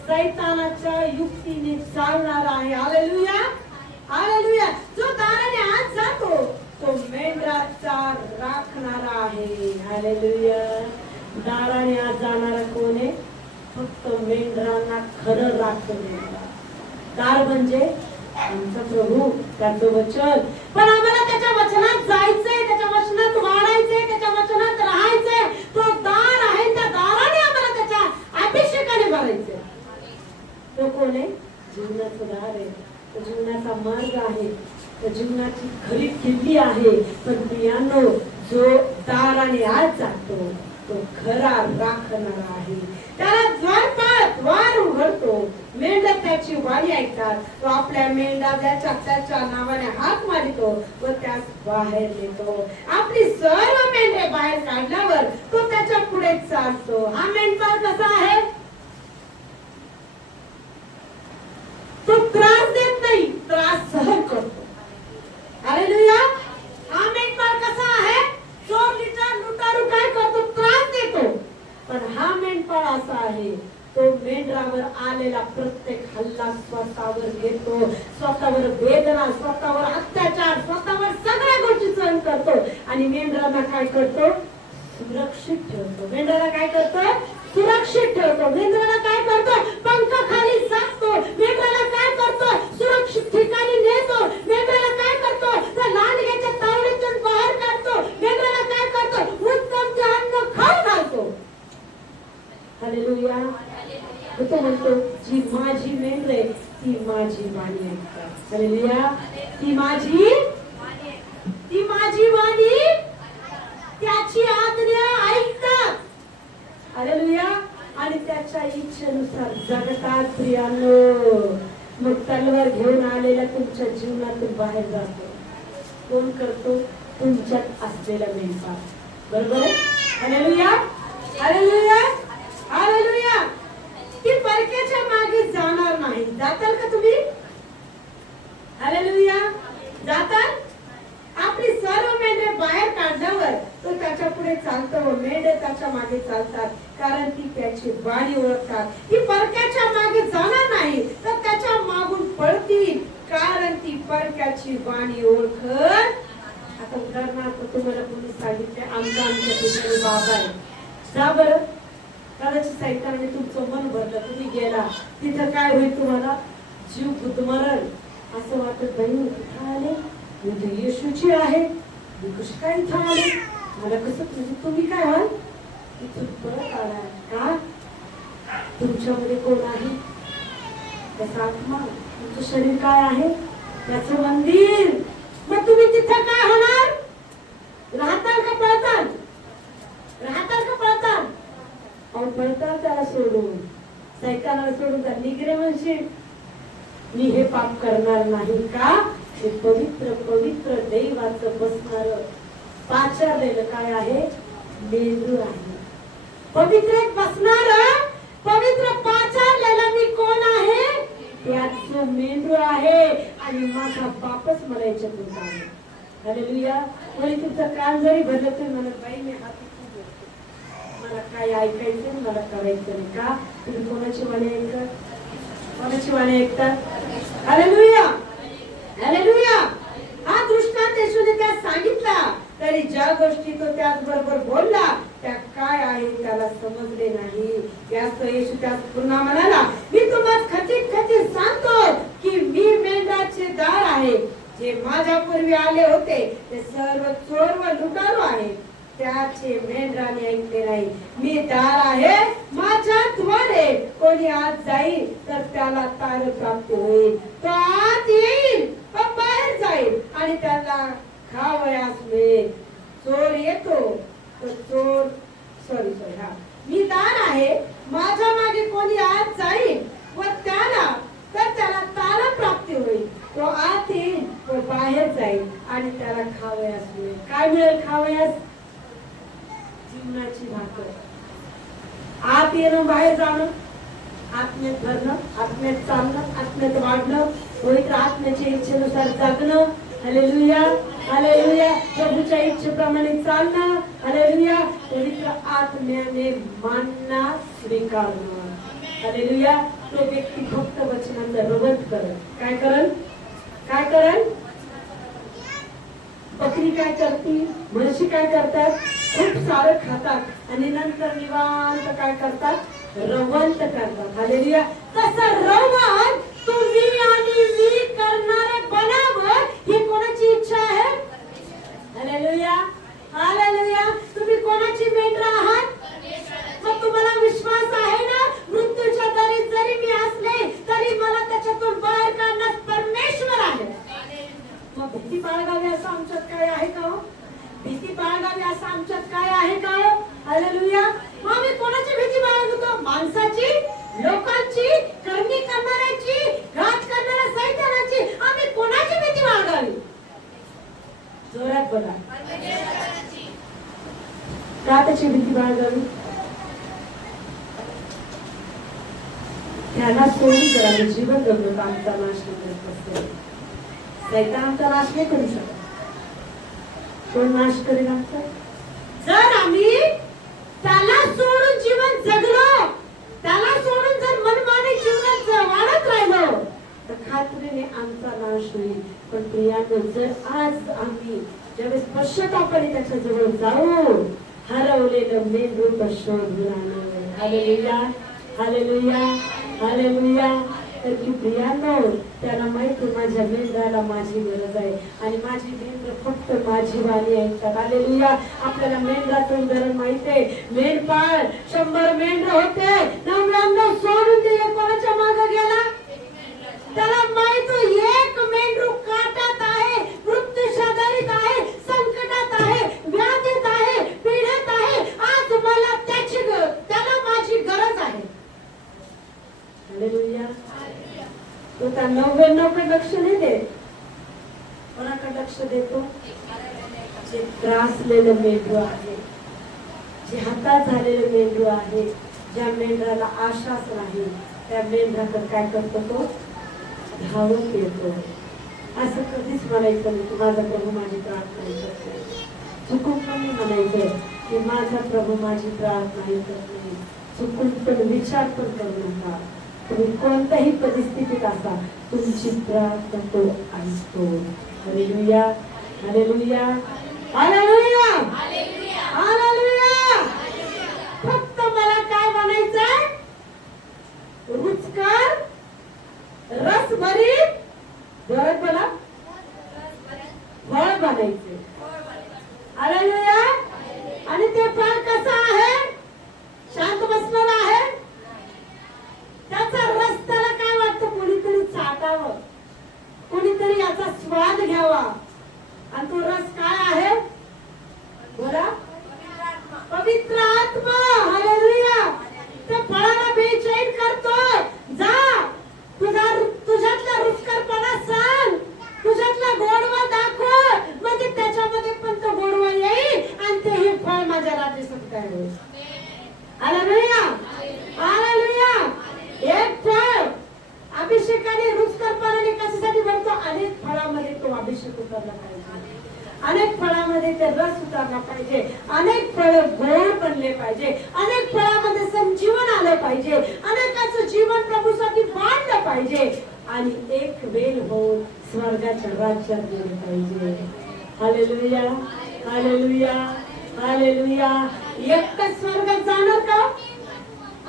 शैतानाच्या युक्तीने चालणारा आहे. Hallelujah, hallelujah. जो दाराने आत जातो तो मेंढराचा राखणारा आहे. हालेलुया. दाराने आत जाणारा कोण आहे, फक्त मेंढरांना खरं राखणारा. दार म्हणजे आमचा प्रभू, त्याचं वचन. पण आम्हाला त्याच्या वचनात जायचंय, त्याच्या वचनात वाढायचंय, त्याच्या वचनात राहायचंय. तो दार आहे, त्या दाराने आम्हाला त्याच्या अभिषेकाने भरायचंय. तो कोण आहे, जीवनाचं दार आहे, तो जीवनाचा मार्ग आहे, तो जीवनाची खरी किल्ली आहे. पण प्रियांनो, जो दाराने आत जातो तो खरा राखणारा आहे. त्याला द्वार उघडतो, मेंढ्या त्याची वाणी ऐकतात. तो आपल्या मेंढ्या त्याच्या नावाने हाक मारितो व त्यास बाहेर नेतो. आपली सर्व मेंढ्या बाहेर काढल्यावर तो त्याच्या पुढे चालतो. हा मेंढपाळ कसा आहे, तो त्रास देत नाही, त्रास सहन करतो. हालेलुया. हा मेंढपाळ कसा आहे, चोर लुटारू काय करतो, त्रास देतो. पण हा मेंढपाळ असा आहे, तो मेंढरावर आलेला प्रत्येक हल्ला स्वतःवर घेतो, स्वतःवर वेदना, स्वतःवर अत्याचार, स्वतःवर सगळ्या गोष्टी सहन करतो आणि मेंढरांना काय करतो, सुरक्षित ठेवतो. मेंढराला काय करतो, सुरक्षित ठेवतो. मेंढराला काय करतो, पंख खाली साधतो. मेंढराला काय करतो, सुरक्षित ठिकाणी नेतो. मेंढराला काय करतो, त्या लांडग्याच्या तावडीतून बाहेर काढतो. मेंढराला काय करतो, उत्तम ते अन्न खाऊ घालतो. हालेलुया. तो म्हणतो, जी माझी मेंढरे ती माझी वाणी ऐकतात. हालेलुया. ती माझी वाणी, त्याची आज्ञा ऐकतात. हालेलुया. आणि त्याच्या इच्छेनुसार जगतात. प्रियांनो, मग तलवार घेऊन आलेला तुमच्या जीवनातून बाहेर जातो. कोण करतो, तुमच्यात असलेला मेंढपाळ. बरोबर आहे. Hallelujah, hallelujah, hallelujah. ती परक्याच्या मागे जाणार नाही. जाताल का तुम्ही, हालेलुया, जाताल. आपली सर्व मेंढरे बाहेर काढल्यावर तो त्याच्या पुढे चालतो व मेंढरे त्याच्या मागे चालतात, कारण ती त्याची वाणी ओळखतात. ती परक्याच्या मागे जाणार नाही, तर त्याच्या मागून पळतील, कारण ती परक्याची वाणी ओळखत. आता उदाहरणार्थ तुम्हाला कोणी सांगितले, आमच्या ठिकाणी बाबा आहे, जा बरं. कदाचित सैतानाने तुमचं मन भरलं, तुम्ही गेला, तिथं काय होईल, तुम्हाला जीव गुदमरण. असं वाटत, बाई कुठं आले, मी तर येशूची आहे, मी कशी काय इथं आले, मला कसं, तुम्ही काय व्हाल, इथून परत आला का, तुमच्यामध्ये कोण आहे, त्याचा आत्मा, तुमचं शरीर काय आहे, त्याचं मंदिर. मग तुम्ही तिथं काय होणार, राहताल का पळताल, राहताल का पळताल, अहो पळताल त्याला सोडून, सैतानाला सोडून त्या निगरे म्हणशील, मी हे पाप करणार नाही का, हे पवित्र पवित्र देवाचं बसणार पाचारलेलं काय आहे, मेंढरू आहे. पवित्र बसणार त्यात जो मेंढरू आहे आणि माझा बापच मला याच्यातून काढेल. हालेलुया. कोणी तुमचं कान जरी भरलं तरी म्हणत बाई मी हाती खूप बोलते, मला काय ऐकायचं मला करायचं नाही. का तुम्ही कोणाची वाणी ऐकतात? कोणाची वाणी ऐकतात? हालेलुया. हालेलुया. हा दृष्टांत येशूने त्यात सांगितला तरी ज्या गोष्टी तो त्याचबरोबर बोलला त्या काय आहे त्याला समजले नाही. यास्त येशू त्यास पुन्हा म्हणाला, मी तुम्हाला खचित खचित सांगतो की मी मेंढराचे दार आहे. जे माझ्या पूर्वी आले होते ते सर्व चोर व लुटारू आहे, त्याचे मेंढराने ऐकले नाही. मी दार आहे, माझ्या द्वारे कोणी आत जाईल तर त्याला तार प्राप्त होईल. तो आत येईल व बाहेर जाईल आणि त्याला खावयास मिळेल. चोर येतो तर चोर हा मी दार आहे, माझ्या मागे कोणी आत जाईल व त्याला तारा प्राप्ती होईल. तो आत येईल व बाहेर जाईल आणि त्याला खावयास मिळेल. काय मिळेल खावयास? जीवनाची भाकर. आत येणं बाहेर जाणं, आत्म्यात भरणं, आत्म्यात चालणं, आत्म्यात वाढणं, पवित्र आत्म्याच्या इच्छेनुसार जगणं. हालेलुया. हालेलुया. प्रभूच्या इच्छेप्रमाणे चालणं. हालेलुया. पवित्र आत्म्याने मानना स्वीकारणं. हालेलुया. तो व्यक्ती फक्त वचनांचा रवंत करल. काय करल? काय करल? बकरी काय करती, म्हशी काय करतात? खूप सारं खातात आणि नंतर निवांत काय करतात? रवंत करतात. हालेलुया. तसं रवंत तुम्ही आणि मी करणारे बनावं ही कोणाची इच्छा आहे? हालेलुया. हालेलुया. तुम्ही कोणाची मेंढरं आहात? मग तुम्हाला विश्वास आहे ना, मृत्यूच्या दारी जरी मी असले तरी मला त्याच्यातून बाहेर काढण्यास परमेश्वर आहे. मग भीती बाळगावी असं आमच्यात काय आहे का हो? भीती बाळगावी असं आमच्यात काय आहे का हो? हालेलुया. मग आम्ही कोणाची भीती बाळगतो? माणसाची, लोकांची, करणी करणाऱ्याची, घात करणाऱ्या सैतानाची. आम्ही कोणाची भीती बाळगावी? जोरात बघा. का त्याची भीती बाळगावी? त्याला सोडून जर आम्ही जीवन जगलो तर आमचा नाश करत असतो. सैतान आमचा नाश नाही करू शकत. कोण नाश करेल आमचा? जर आम्ही त्याला सोडून जीवन जगलो, त्याला सोडून जर मनमानी जीवनात वाढत राहिलो तर खात्रीने आमचा नाश होईल. पण प्रियांनो, जर आज आम्ही ज्यावेळेस पश्चातापाने त्याच्या जवळ जाऊ, हरवलेलं मेंढरू शोधून आणू. हालेलुया. हालेलुया. हालेलुया. तर की प्रियांनो, त्याला माहिती माझ्या मेंढराला माझी गरज आहे आणि माझी मेंढर फक्त माझी वाणी ऐकतात. हालेलुया. आपल्याला मेंढराचं उदाहरण माहिती आहे. मेंढपाळ 100 मेंढर होते, 99 सोडून दिले. कोणाच्या मागे गेला? त्याला माहित एक मेंढरू काटात आहे, मृत्यू शेजारीत आहे, संकटात आहे, व्याधीत आहे, पीडित आहे. आज मला त्याला माझी गरज आहे. हालेलुया. तो त्या 99 कडे लक्ष नाही देत. कोणाकडे लक्ष देतो? जे त्रासलेलं मेंढरू आहे, जे हातात झालेलं मेंढरू आहे, ज्या मेंढराला आशाच नाही, त्या मेंढराकडे काय करतो? तो धावत येतो. असं कधीच म्हणायचं नाही की माझा प्रभू माझी प्रार्थना ऐकत नाही. चुकून पण म्हणायचं की माझा प्रभू माझी प्रार्थना ऐकत नाही. चुकून पण विचार पण करू नका. तुम्ही कोणत्याही परिस्थितीत असा, तुमची प्रार्थना तो ऐकतो. हालेलुया. हालेलुया. हालेलुया. हालेलुया. फक्त मला काय म्हणायचंय? रुचकर, रसभरीत, जोरात बोला, फळ बनायचे. हालेलुया. आणि ते फळ कसं आहे? शांत बसलेलं आहे. त्याचा रस त्याला काय वाटतं? कोणीतरी चाटावं, कोणीतरी याचा स्वाद घ्यावा. आणि तो रस काय आहे? बोला. पवित्र आत्मा. हालेलुया. त्या फळाला बेचैन करतोय. जा, तुझ्यातला रुचकरपणा सांग, तुझ्यातला गोडवा दाखव, म्हणजे त्याच्यामध्ये पण तो गोडवा येईल आणि ते हे फळ माझ्या राज्यासाठी काय होईल. हालेलुया. हालेलुया. एक फळ अभिषेकाने पाहिजे, अनेक फळामध्ये संजीवन आलं पाहिजे, अनेकाचं जीवन प्रभूसाठी वाढलं पाहिजे आणि एक वेल होऊन स्वर्गाच्या राज्यात गेले पाहिजे. Hallelujah, hallelujah, hallelujah. एकटंच स्वर्गात जाणार का?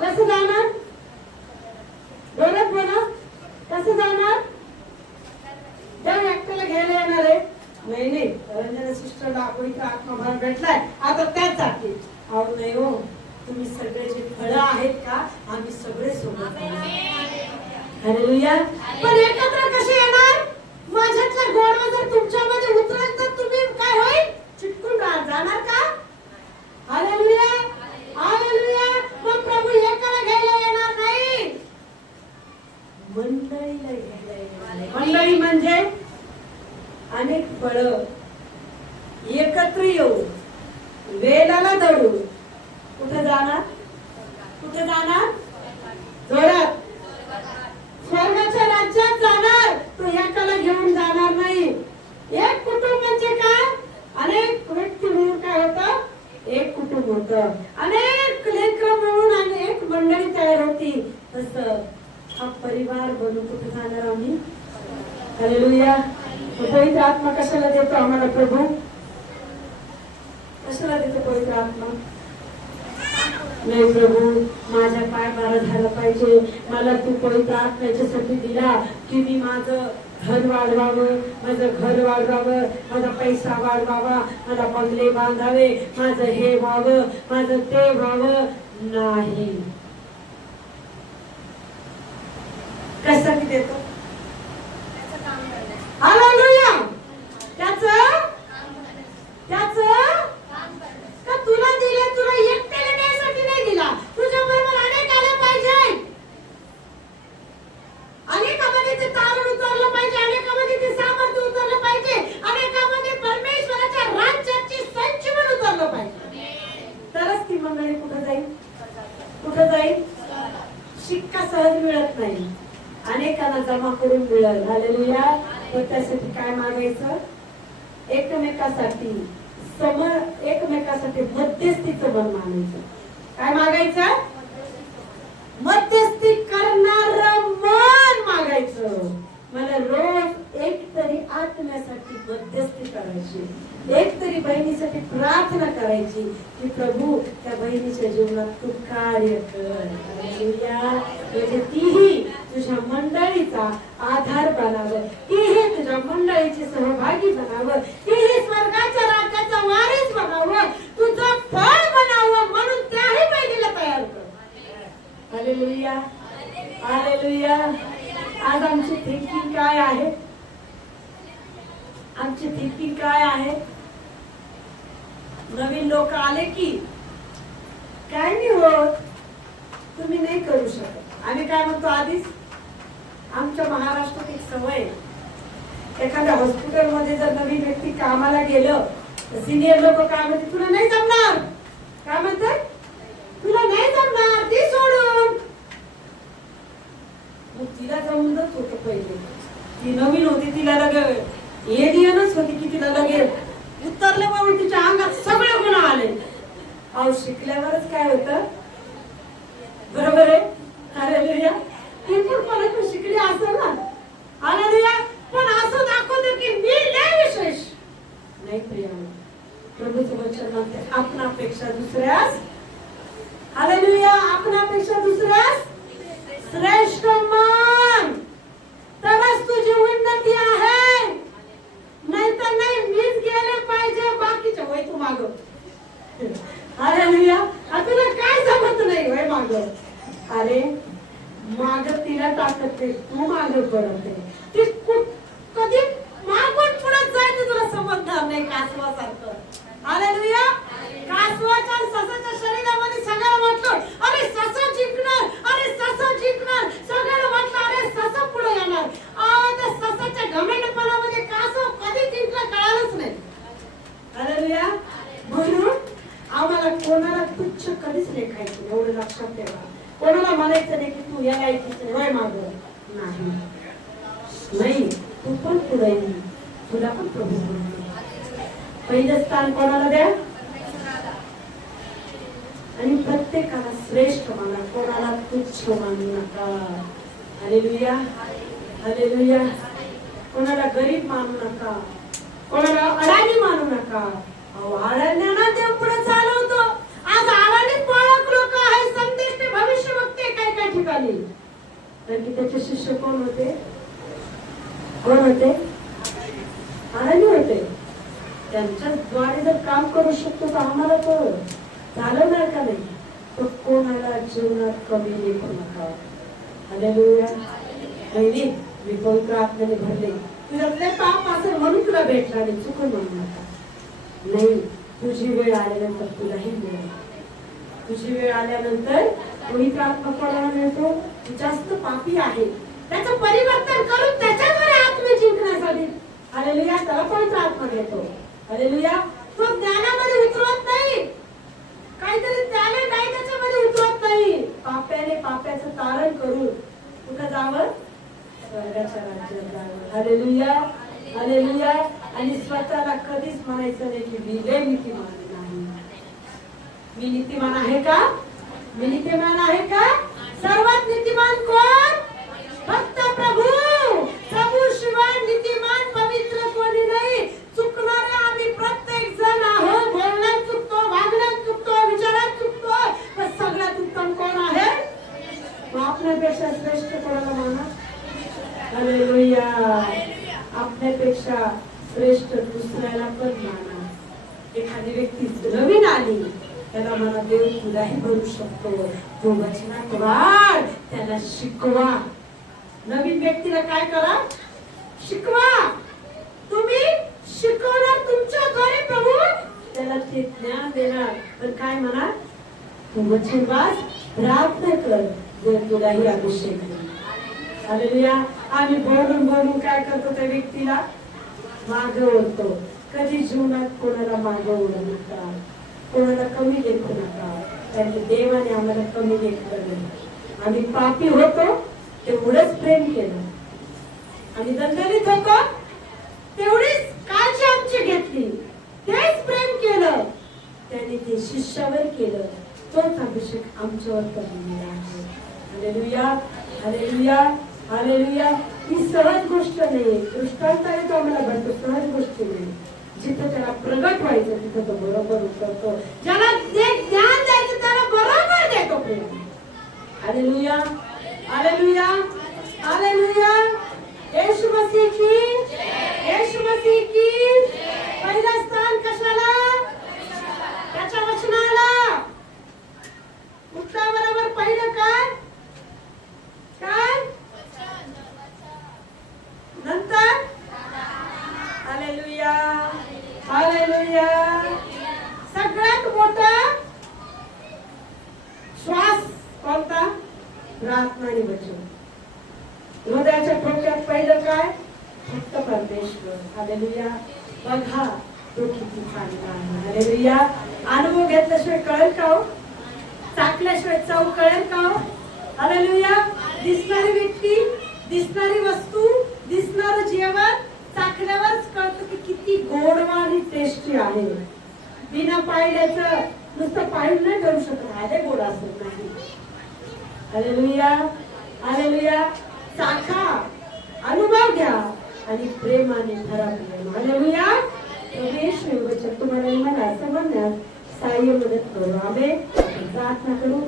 कसं जाणार? बोलत बोला, कसं जाणार? त्या एकट्याला घ्यायला येणार आहे? नाही नाही, रंजना सिस्टरला आपण आत्मभार भेटलाय, आता त्याच जाते. अहो नाही हो, तुम्ही सगळे जे फळं आहेत का, आम्ही सगळे सोबत हालेलुया. पण एकत्र कसे येणार? माझ्यातला गोडवा जर तुमच्यामध्ये उतरत तर तुम्ही काय होईल? चिटकून जाणार का? Hallelujah, hallelujah. मग प्रभू एकाला घ्यायला येणार नाही, मंडळीला घ्यायला येणार. मंडळी म्हणजे अनेक फळं एकत्र येऊन वेलाला धरून कुठे जाणार? कुठे जाणार? जोरात, स्वर्गाच्या राज्यात जाणार. तो एकाला घेऊन जाणार नाही. एक कुटुंब म्हणजे काय? अनेक व्यक्ती मिळून काय होतं? एक कुटुंब होतं. अनेक लेकरं मिळून आणि एक मंडळी तयार होती. तसं हा परिवार बनून कुठे जाणार आम्ही? हालेलुया. पवित्र आत्मा कशाला देतो आम्हाला प्रभू? कशाला देतो पवित्र आत्मा? नाही प्रभू, माझ्या पाय बारा झाला पाहिजे, मला तू पवित्र आत्म्याच्यासाठी दिला की मी माझं धन वाढवावं, माझं घर वाढवावं, माझा पैसा वाढवावा, मला बंगले बांधावे, माझं हे व्हावं, माझं ते व्हावं. नाही. कशासाठी देतो? हालेलुया. त्याचं का तुला दिले? तुला एकट्याला द्यायसाठी नाही दिला, तुझ्या बरोबर अनेक आले पाहिजे, अनेकामध्ये ते तारण उतरलं पाहिजे, अनेकामध्ये ते सामर्थ्य उतरलं पाहिजे, अनेकामध्ये परमेश्वराच्या राज्याची संजीवन उतरलं पाहिजे. तरच ती मंडळी कुठे जाईल? कुठे जाईल? शिक्का सहज मिळत नाही, अनेकांना जमा करून मिळेल. हालेलुया. तर त्यासाठी काय मागायचं? एकमेकासाठी एकमेकासाठी मध्यस्थीचं मन मागायचं. काय मागायचं? मध्यस्थी करणार मन मागायचं. मला रोज एक तरी आत्म्यासाठी मध्यस्थी करायची, एक तरी बहिणीसाठी प्रार्थना करायची की प्रभू त्या बहिणीच्या जीवनात तू कार्य कर. हालेलुया. म्हणजे तीही तुझ्या मंडळीचा आधार बनावं, तीही तुझ्या मंडळीची सहभागी बनावं, तीही स्वर्गाच्या राज्याचा वारीस बनावं, तुझं फळ बनावं, म्हणून त्याही बहिणीला तयार कर. Hallelujah, hallelujah. आज आमची थिंकिंग काय आहे? आमची थिंकिंग काय आहे? नवीन लोक आले की काय नाही होत, तुम्ही नाही करू शकत. आम्ही काय म्हणतो आधीच? आमच्या महाराष्ट्रात एक सवय, एखाद्या हॉस्पिटलमध्ये जर नवीन व्यक्ती कामाला गेलं तर सिनियर लोक काय म्हणते? तुला नाही जमणार. काय म्हणतात? तुला नाही जमणार, ती सोडून. मग तिला जमूनच होतं पहिले, ती नवीन होती, तिला लगे एलियनच होती की तिला लगे उतरल्यावर तिच्या अंगात सगळे गुण आले. अहो शिकल्यावरच काय होतं? बरोबर आहे. हालेलुया. ती पण शिकली असेल ना. हालेलुया. पण असं दाखवतो की मी लय विशेष नाही. प्रिया, प्रभूचं वचन म्हणते आपणापेक्षा दुसऱ्यास, हालेलुया, आपणापेक्षा दुसऱ्यास श्रेष्ठ मान, तरच तुझी उन्नती आहे. नाही तर नाही, मीच गेले पाहिजे, बाकीच्या वय तू माग. हालेलुया. तुला काय जमत नाही वय माग. अरे माग तिला टाकत नाही, तू माग पडत आहे. ती कधी मागून पुढे जायचं तुला समजणार नाही. कासवासारखं. हालेलुया. कासवाच्या ससाच्या शरीरामध्ये सगळं वाटलं, अरे ससा जिंकणार, अरे ससा जिंकणार, सगळं वाटलं, अरे ससा पुढे येणार. त्या ससाच्या घमंडपणामध्ये कासव कधी जिंकलं कळालंच नाही. हालेलुया. म्हणून आम्हाला कोणाला तुच्छ कधीच लेखायचं, एवढं लक्षात ठेवा. कोणाला म्हणायचं नाही की तू याला ऐकायचं वय मागं नाही. तू पण पुढे ये, तुला पण प्रभू पहिलं स्थान कोणाला द्या? आणि प्रत्येकाला श्रेष्ठ माना, कोणाला तुच्छ मानू नका. Hallelujah, hallelujah. कोणाला गरीब मानू नका, कोणाला अडाणी मानू नका. अडाण्यांना देव पुढे चालवतो. आज अडाणी पाळक लोक आहे, संदेश भविष्य बघते काय काय ठिकाणी. कारण की त्याचे शिष्य कोण होते? कोण होते? अडाणी होते. त्यांच्या द्वारे जर काम करू शकतो तर आम्हाला तो चालवणार का नाही? तो कोणाला जीवनात कमी लेखू नका. हालेलुया. नाही, मी पवित्र आत्म्याने भरले, तुझ्यातले पाप असेल म्हणून तुला भेटला नाही, चुकून म्हणू नका. नाही, तुझी वेळ आल्यानंतर तुलाही मिळेल. तुझी वेळ आल्यानंतर पवित्र आत्मा कोणाला मिळतो? जास्त पापी आहे त्याचं परिवर्तन करून त्याच्याद्वारे आत्मे जिंकण्यासाठी हालेलुया त्याला पवित्र आत्मा घेतो. हालेलुया. तो ज्ञानामध्ये उतरवत नाही, काहीतरी त्याने काय त्याच्यामध्ये उतरवत नाही. पाप्याने पाप्याचं तारण करून कुठं जावं? स्वर्गाच्या राज्यात जावं. Hallelujah, hallelujah. आणि स्वतःला कधीच म्हणायचं नाही की मी लय नीतिमान नाही. मी नीतिमान आहे का? मी नीतिमान आहे का? सर्वात नीतिमान कोण? फक्त प्रभू. प्रभू शिवाय नीतिमान पवित्र कोणी नाही. चुकणारे आम्ही प्रत्येक जण आहोत. बोलण्यात चुकतो, वागण्यात चुकतो, विचारात चुकतो, पण सगळ्यात उत्तम कोण आहे? आपल्यापेक्षा श्रेष्ठ कोणाला माना? हालेलुया. आपल्यापेक्षा श्रेष्ठ दुसऱ्याला पण माना. एखादी व्यक्ती नवीन आली त्याला मला देव तुलाही बनवू शकतो, तो वचनात वाढ, त्याला शिकवा. नवीन व्यक्तीला काय करा? शिकवा. तुम्ही शिकवणार तुमच्याद्वारे प्रभू त्याला ते ज्ञान देणार. पण काय म्हणा? तू वचन वाच, प्रार्थना कर, देव तुलाही अभिषेक देईल. हालेलुया. आम्ही बोलून बोलून काय करतो? त्या व्यक्तीला मागे ओढतो. कधी जीवनात कोणाला मागे ओढू नका, कोणाला कमी लेखू नका. त्यांनी देवाने आम्हाला कमी लेखलं नाही. आम्ही पापी होतो तेवढंच प्रेम केलं, आम्ही दणदणीत होतो तेवढीच काळजी आमची घेतली, तेच प्रेम केलं. त्यांनी ते शिष्यावर केलं, तोच अभिषेक आमच्यावर करलेला आहे. Hallelujah, hallelujah, hallelujah. ही सहज गोष्ट नाही. दृष्टांताने तो आम्हाला बनतो, सहज गोष्ट नाही. जिथं त्याला प्रगट व्हायचं तिथं तो बरोबर उतरतो. ज्याला ज्ञान द्यायचं त्याला बरोबर देतो प्रेम. Hallelujah, hallelujah, hallelujah. Yeshu Masih की, येशू मसीह की. पहिलं स्थान कशाला? त्याच्या वचनाला. उठल्याबरोबर पहिलं काय? काय? नंतर हालेलुया, हालेलुया. सगळ्यात मोठा श्वास कोणता? प्रार्थना आणि वचन. हृदयाच्या ठोक्यात पहिलं काय? फक्त परमेश्वर. हालेलुया. बघा तो किती चांगला आहे. हालेलुया. अनुभव घेतल्याशिवाय कळेल का हो? चाकल्याशिवाय चव कळेल का हो? हालेलुया. दिसणारी व्यक्ती, दिसणारी वस्तू, दिसणारं जेवण चाखल्यावरच कळतं की किती गोडवा आणि टेस्टी आहे. बिना पाहिल्याचं नुसतं पाहिलं नाही करू शकत, आले गोड असत नाही. Hallelujah, hallelujah. चाखा, अनुभव घ्या आणि प्रेमाने खरा प्रेम. हालेलुया. प्रवेश वचन तुम्हाला मला असं म्हणण्यास सहाय्य मदत करू. आम्ही प्रार्थना करू.